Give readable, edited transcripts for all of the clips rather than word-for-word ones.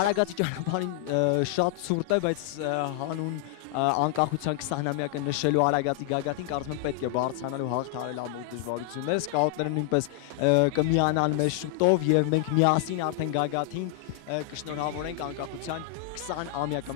Արագածի ճանապարհին շատ ցուրտ է, բայց հանուն անկախության 20-ամյակը նշելու Արագածի գագաթին կարծում եմ պետք է բարձրանալու հաղթահարել ամբողջ դժվարությունները, սկաուտները նույնպես կմիանան մեզ շուտով եւ մենք միասին արդեն գագաթին կշնորհավորենք անկախության 20-ամյակը։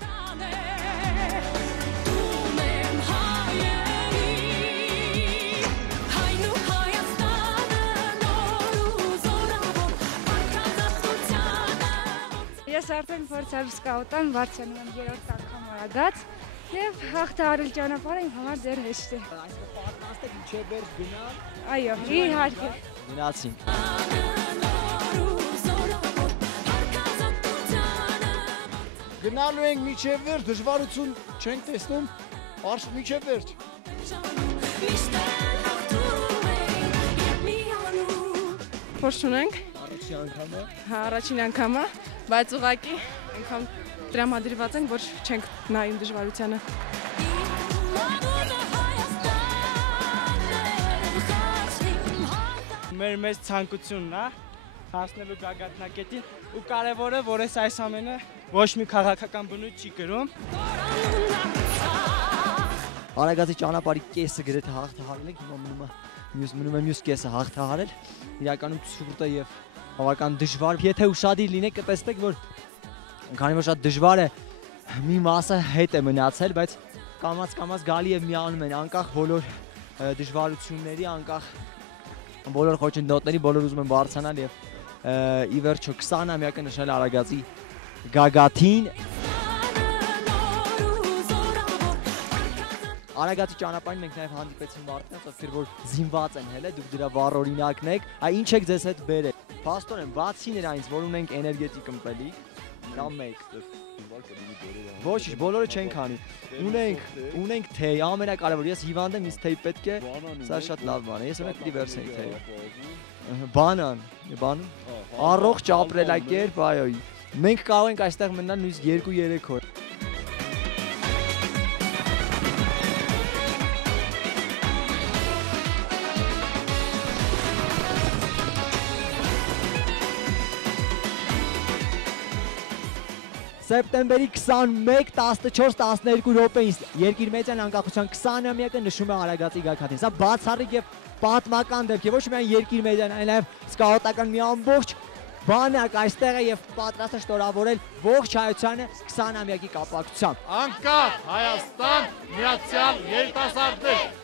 Ես արդեն փորձել սկաուտան, վարձանում եմ 3-րդ անգամ Արագած եւ հաղթահարել ճանապարհը իմ համար դեռ հեշտ է։ Այսինքն պատրաստ եք ինչեւ վերջ գնալ։ Այո, իհարկե։ Գնացինք։ Գնալու ենք միջև վերջ, դժվարություն չենք տեսնում, արշ միջև վերջ։ Փորձ ունենք։ Առաջին անգամը։ Հա, առաջին անգամը, բայց ուղղակի անգամ տրամադրված ենք, որ չենք նայում դժվարությանը։ Մեր մեծ ցանկությունն է հասնելու գագաթնակետին ու կարևորը, որ այս ամենը ոչ մի քաղաքական բնույթ չի կրում։ Արագածի ճանապարհի կեսը գրեթե հաղթահարել ենք, հիմա մնում է մյուս կեսը հաղթահարել։ Իրականում ցուրտ է եւ բավական դժվար։ Եթե ուշադիր լինեք, կտեսնեք, որ քանի որ շատ դժվար է, մի մասը հետ է մնացել, բայց կամաց գալի եւ միանում են անկախ բոլոր դժվարությունների, անկախ բոլոր խոչընդոտների, բոլոր ուզում են բարձրանալ եւ ի վերջո 20-ամյակը նշել Արագածի գագաթին։ Արագածի ճանապարհին մենք նաև հանդիպեցինք մարդկանց, ովքեր որ զինված են հելը, դուք դրա վառ օրինակն եք, ինչ եք ձեզ հետ բերել։ Փաստորեն, բացի նրանից, որ ունենք էներգետիկ ըմպելիք, դա մեկ։ Ոչ, բոլորը չենք անի։ Ունենք թեյ, ամենակարևորը, ես հիվանդ եմ, ինձ թեյ պետք է, սա շատ լավ բան է, ես ունենք պիտի վերցնեի թեյը։ Բանան, առողջ ապրելակերպ, այո։ Մենք կարող ենք այստեղ մնալ նույնիսկ 2-3 օր։ Սեպտեմբերի 21, 14, 12 րոպեին Երկիր մեծյան անկախության 20-ամյակը նշում է Արագածի գագաթին։ Սա բացառիկ եւ պատմական դեպք է, ոչ միայն Երկիր մեծյան, այլ նաեւ սկաուտական մի ամբողջ բանակ այստեղ է եւ պատրաստ է շնորհավորել ողջ հայությանը 20-ամյակի կապակցությամբ։ Անկախ Հայաստան, միացյալ երիտասարդներ։